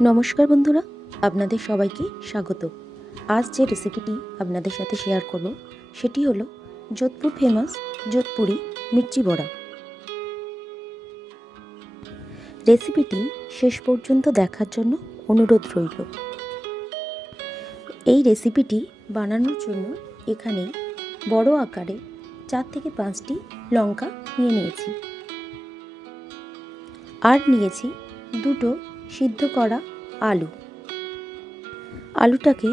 নমস্কার বন্ধুরা, আপনাদের সবাইকে স্বাগত। আজ যে রেসিপিটি আপনাদের সাথে শেয়ার করব সেটি হলো যোধপুর ফেমাস যোধপুরি মির্চি বড়া। রেসিপিটি শেষ পর্যন্ত দেখার জন্য অনুরোধ রইল। এই রেসিপিটি বানানোর জন্য এখানে বড় আকারে 4 থেকে 5টি লঙ্কা নিয়ে নিয়েছি, আর নিয়েছি 2টো সিদ্ধ করা আলু। আলুটাকে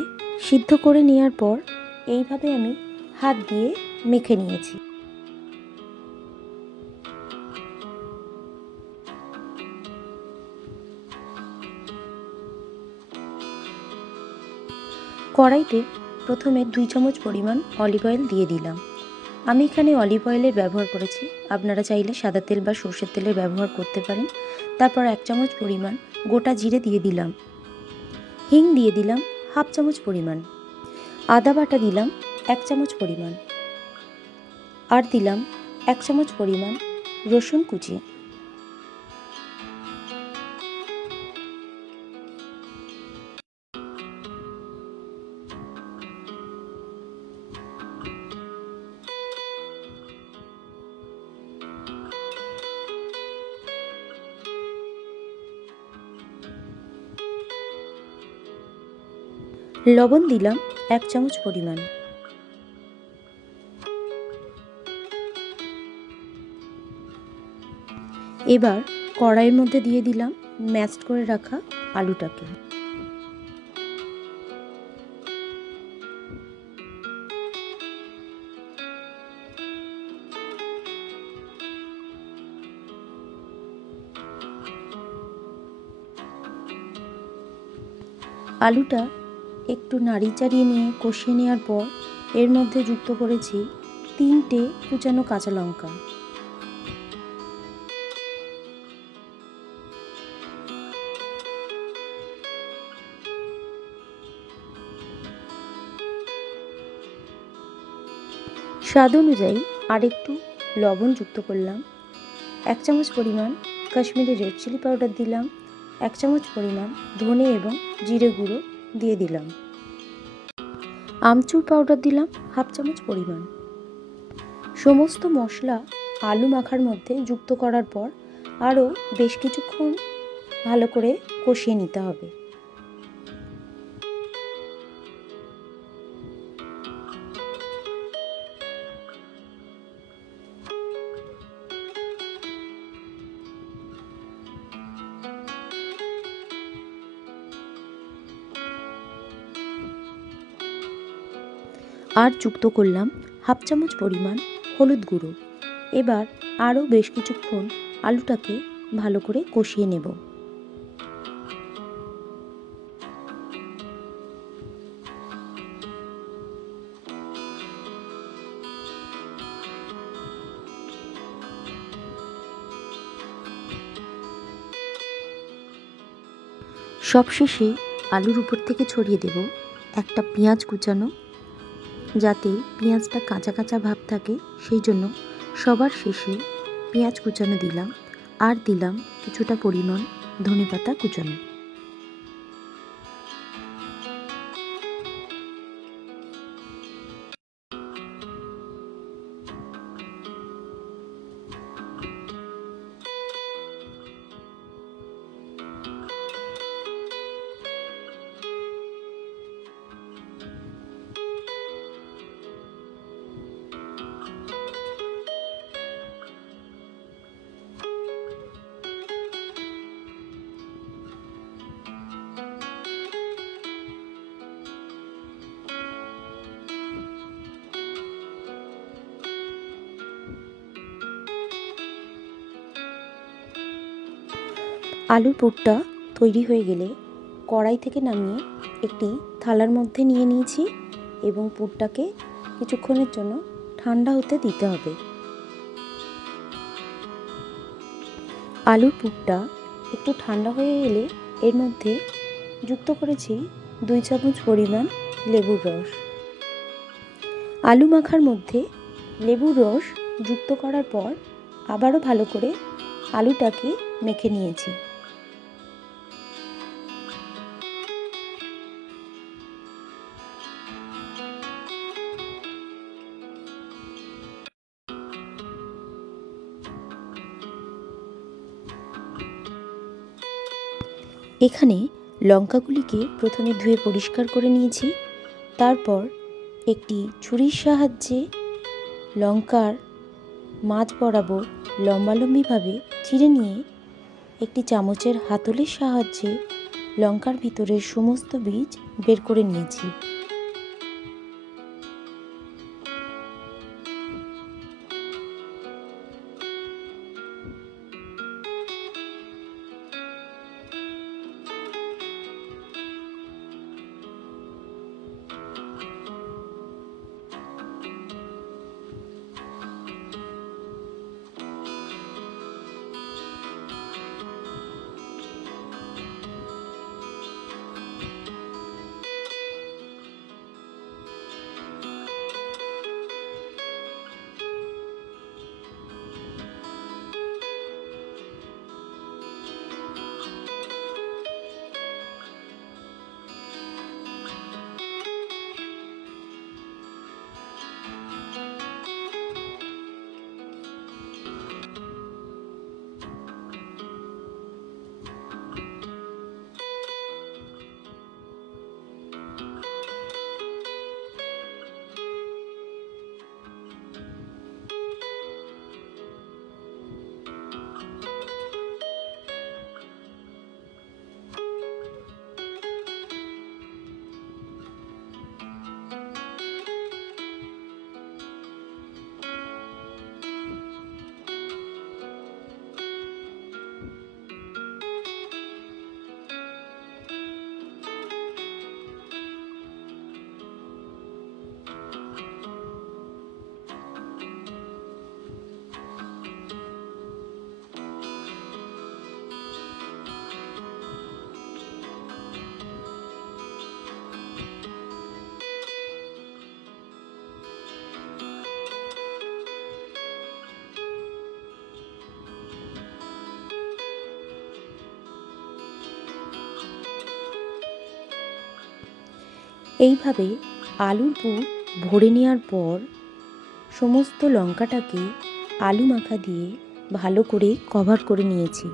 সিদ্ধ করে নেওয়ার পর এইভাবে আমি হাত দিয়ে মেখে নিয়েছি। কড়াইতে প্রথমে 2 চামচ পরিমাণ অলিভ অয়েল দিয়ে দিলাম। আমি এখানে অলিভ অয়েলের ব্যবহার করেছি, আপনারা চাইলে সাদা তেল বা সর্ষের তেলের ব্যবহার করতে পারেন। তারপর 1 চামচ পরিমাণ গোটা জিরে দিয়ে দিলাম, হিং দিয়ে দিলাম 1/2 চামচ পরিমাণ, আদা বাটা দিলাম 1 চামচ পরিমাণ, আর দিলাম 1 চামচ পরিমাণ রসুন কুচি। লবণ দিলাম 1 চামচ পরিমাণ। এবার কড়াইয়ের মধ্যে দিয়ে দিলাম ম্যাশড করে রাখা আলুটাকে। আলুটা একটু নাড়ি চাড়িয়ে নিয়ে কষিয়ে নেওয়ার পর এর মধ্যে যুক্ত করেছি 3টে কুচানো কাঁচা লঙ্কা। স্বাদ অনুযায়ী আর একটু লবণ যুক্ত করলাম, 1 চামচ পরিমাণ কাশ্মীরি রেড চিলি পাউডার দিলাম, 1 চামচ পরিমাণ ধনে এবং জিরে গুঁড়ো দিয়ে দিলাম, আমচুর পাউডার দিলাম 1/2 চামচ পরিমাণ। সমস্ত মশলা আলু মাখার মধ্যে যুক্ত করার পর আরও বেশ কিছুক্ষণ ভালো করে কষিয়ে নিতে হবে। আর যুক্ত করলাম 1/2 চামচ পরিমাণ হলুদ গুঁড়ো। এবার আরও বেশ কিছুক্ষণ আলুটাকে ভালো করে কষিয়ে নেব। সবশেষে আলুর উপর থেকে ছড়িয়ে দেব একটা পেঁয়াজ কুচানো, যাতে পেঁয়াজটা কাঁচা কাঁচা ভাব থাকে, সেই জন্য সবার শেষে পেঁয়াজ কুচানো দিলাম, আর দিলাম কিছুটা পরিমাণ ধনেপাতা কুচানো। আলুর পুরটা তৈরি হয়ে গেলে কড়াই থেকে নামিয়ে একটি থালার মধ্যে নিয়ে নিয়েছি এবং পুরটাকে কিছুক্ষণের জন্য ঠান্ডা হতে দিতে হবে। আলুর পুরটা একটু ঠান্ডা হয়ে এলে এর মধ্যে যুক্ত করেছি 2 চামচ পরিমাণ লেবুর রস। আলু মাখার মধ্যে লেবুর রস যুক্ত করার পর আবারও ভালো করে আলুটাকে মেখে নিয়েছি। এখানে লঙ্কাগুলিকে প্রথমে ধুয়ে পরিষ্কার করে নিয়েছি। তারপর একটি ছুরির সাহায্যে লঙ্কার মাঝ বরাবর লম্বালম্বিভাবে চিড়ে নিয়ে একটি চামচের হাতলের সাহায্যে লঙ্কার ভিতরের সমস্ত বীজ বের করে নিয়েছি। এইভাবে আলুর পুর ভরে নেওয়ার পর সমস্ত লঙ্কাটাকে আলু মাখা দিয়ে ভালো করে কভার করে নিয়েছি।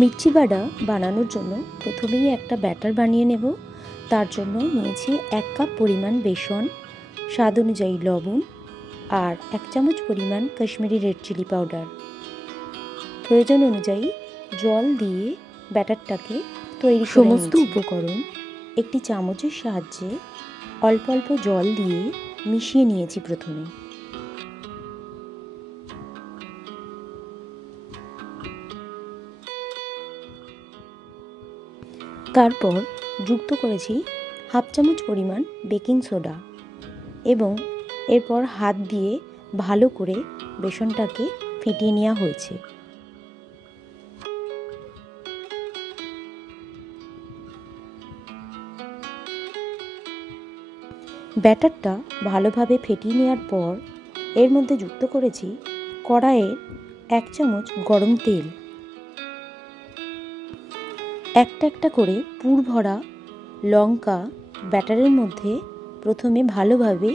মির্চি বাডা বানানোর জন্য প্রথমেই একটা ব্যাটার বানিয়ে নেব। তার জন্য নিয়েছি 1 কাপ পরিমাণ বেসন, স্বাদ অনুযায়ী লবণ আর 1 চামচ পরিমাণ কাশ্মীরি রেড চিলি পাউডার। প্রয়োজন অনুযায়ী জল দিয়ে ব্যাটারটাকে তৈরি করে সমস্ত উপকরণ একটি চামচের সাহায্যে অল্প অল্প জল দিয়ে মিশিয়ে নিয়েছি প্রথমে। তারপর যুক্ত করেছি হাফ চামচ পরিমাণ বেকিং সোডা এবং এরপর হাত দিয়ে ভালো করে বেসনটাকে ফেটিয়ে নেওয়া হয়েছে। ব্যাটারটা ভালোভাবে ফেটিয়ে নেওয়ার পর এর মধ্যে যুক্ত করেছি কড়াইয়ে 1 চামচ গরম তেল। একটা একটা করে পুর ভরা লঙ্কা ব্যাটারের মধ্যে প্রথমে ভালোভাবে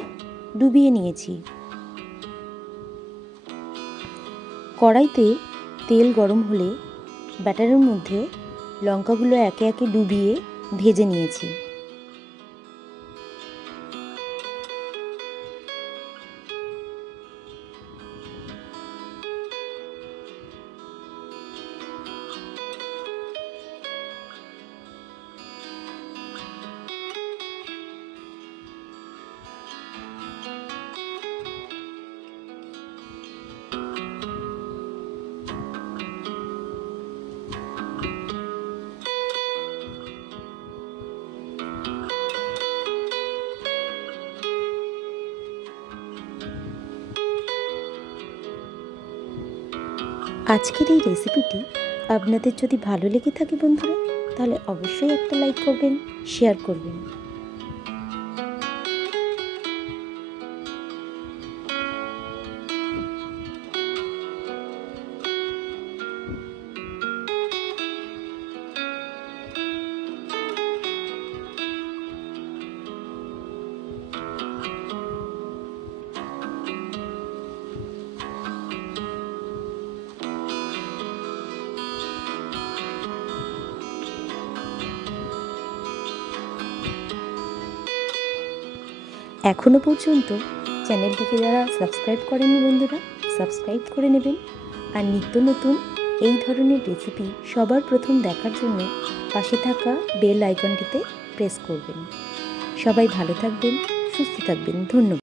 ডুবিয়ে নিয়েছি। কড়াইতে তেল গরম হলে ব্যাটারের মধ্যে লঙ্কাগুলো একে একে ডুবিয়ে ভেজে নিয়েছি। আজকের এই রেসিপিটি আপনাদের যদি ভালো লেগে থাকে বন্ধুরা, তাহলে অবশ্যই একটা লাইক করবেন, শেয়ার করবেন। এখনও পর্যন্ত চ্যানেলটিকে যারা সাবস্ক্রাইব করেননি বন্ধুরা, সাবস্ক্রাইব করে নেবেন। আর নিত্য নতুন এই ধরনের রেসিপি সবার প্রথম দেখার জন্য পাশে থাকা বেল আইকনটিতে প্রেস করবেন। সবাই ভালো থাকবেন, সুস্থ থাকবেন। ধন্যবাদ।